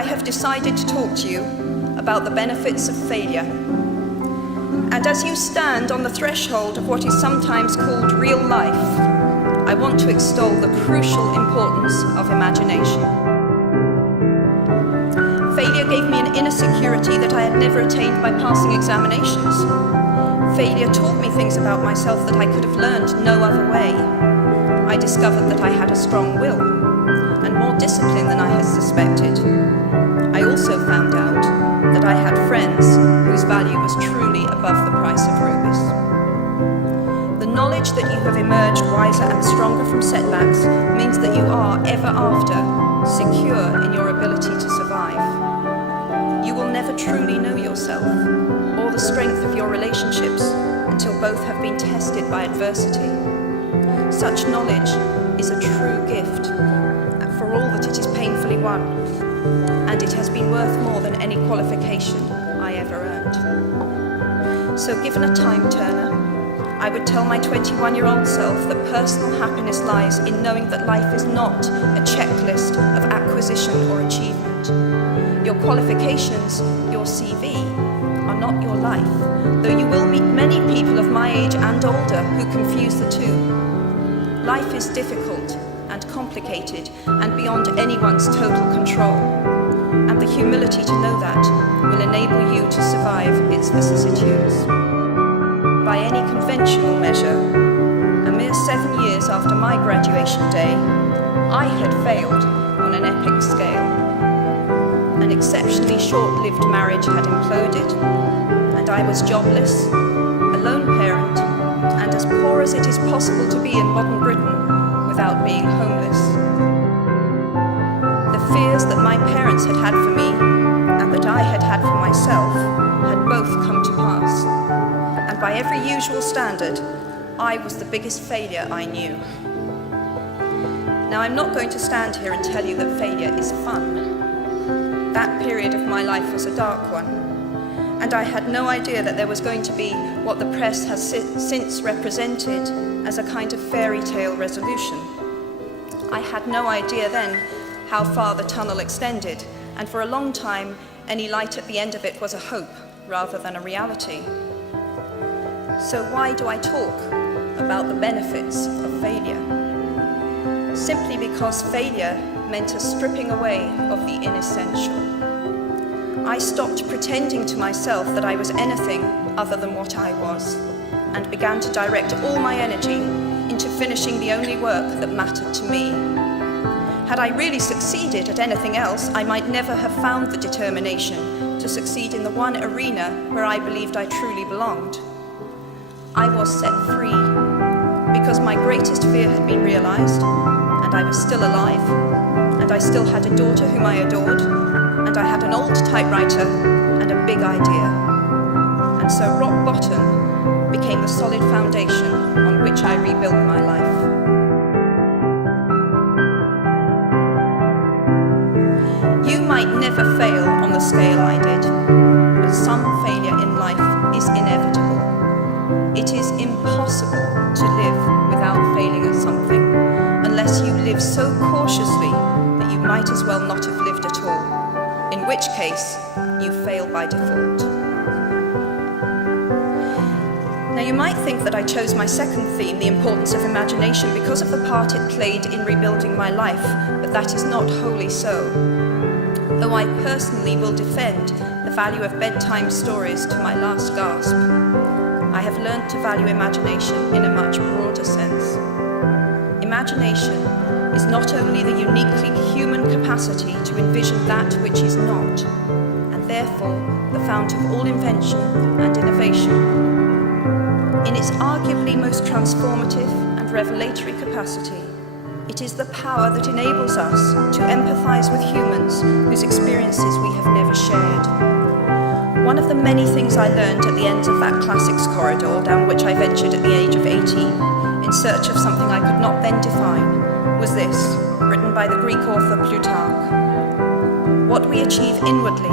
I have decided to talk to you about the benefits of failure. And as you stand on the threshold of what is sometimes called real life, I want to extol the crucial importance of imagination. Failure gave me an inner security that I had never attained by passing examinations. Failure taught me things about myself that I could have learned no other way. I discovered that I had a strong will and more discipline than I had suspected. I also found out that I had friends whose value was truly above the price of rubies. The knowledge that you have emerged wiser and stronger from setbacks means that you are, ever after, secure in your ability to survive. You will never truly know yourself or the strength of your relationships until both have been tested by adversity. Such knowledge is a true gift for all that it is painfully won, and it has been worth more than any qualification I ever earned. So given a time turner, I would tell my 21-year-old self that personal happiness lies in knowing that life is not a checklist of acquisition or achievement. Your qualifications, your CV, are not your life, though you will meet many people of my age and older who confuse the two. Life is difficult and complicated and beyond anyone's total control, and the humility to know that will enable you to survive its vicissitudes. By any conventional measure, a mere 7 years after my graduation day, I had failed on an epic scale. An exceptionally short-lived marriage had imploded, and I was jobless, a lone parent, and as poor as it is possible to be in modern Britain without being homeless. The fears that my parents had had for me and that I had had for myself had both come to pass, and by every usual standard, I was the biggest failure I knew. Now, I'm not going to stand here and tell you that failure is fun. That period of my life was a dark one, and I had no idea that there was going to be what the press has since represented as a kind of fairy tale resolution. I had no idea then how far the tunnel extended, and for a long time, any light at the end of it was a hope rather than a reality. So why do I talk about the benefits of failure? Simply because failure meant a stripping away of the inessential. I stopped pretending to myself that I was anything other than what I was, and began to direct all my energy into finishing the only work that mattered to me. Had I really succeeded at anything else, I might never have found the determination to succeed in the one arena where I believed I truly belonged. I was set free because my greatest fear had been realized, and I was still alive, and I still had a daughter whom I adored, and I had an old typewriter and a big idea. And so rock bottom became the solid foundation on which I rebuilt my life. You might never fail on the scale I did, but some failure in life is inevitable. It is impossible to live without failing at something, unless you live so cautiously that you might as well not have lived at all, in which case you fail by default. Now, you might think that I chose my second theme, the importance of imagination, because of the part it played in rebuilding my life, but that is not wholly so. Though I personally will defend the value of bedtime stories to my last gasp, I have learned to value imagination in a much broader sense. Imagination is not only the uniquely human capacity to envision that which is not, and therefore the fount of all invention and innovation. In its arguably most transformative and revelatory capacity, it is the power that enables us to empathize with humans whose experiences we have never shared. One of the many things I learned at the end of that classics corridor down which I ventured at the age of 18 in search of something I could not then define was this, written by the Greek author Plutarch. What we achieve inwardly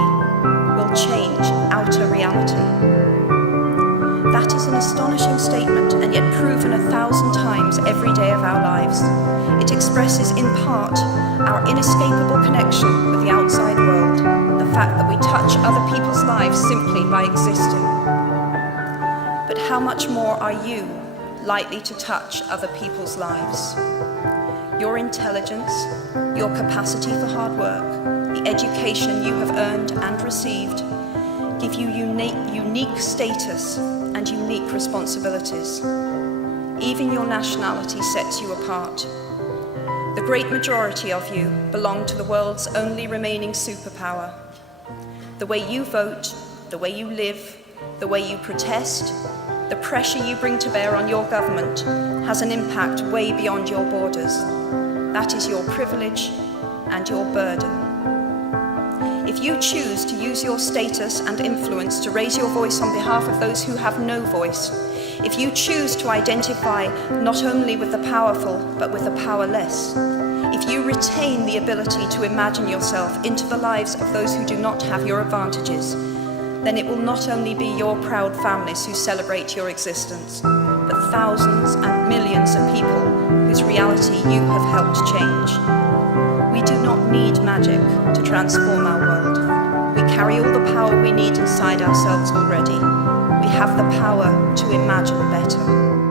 will change outer reality. That is an astonishing statement, and yet proven 1,000 times every day of our lives. It expresses in part our inescapable connection with the outside world, the fact that we touch other people's lives simply by existing. But how much more are you likely to touch other people's lives? Your intelligence, your capacity for hard work, the education you have earned and received, give you unique status and unique responsibilities. Even your nationality sets you apart. The great majority of you belong to the world's only remaining superpower. The way you vote, the way you live, the way you protest, the pressure you bring to bear on your government has an impact way beyond your borders. That is your privilege and your burden. If you choose to use your status and influence to raise your voice on behalf of those who have no voice, if you choose to identify not only with the powerful but with the powerless, if you retain the ability to imagine yourself into the lives of those who do not have your advantages, then it will not only be your proud families who celebrate your existence, but thousands and millions of people whose reality you have helped change. We do not need magic to transform our world. We carry all the power we need inside ourselves already. We have the power to imagine better.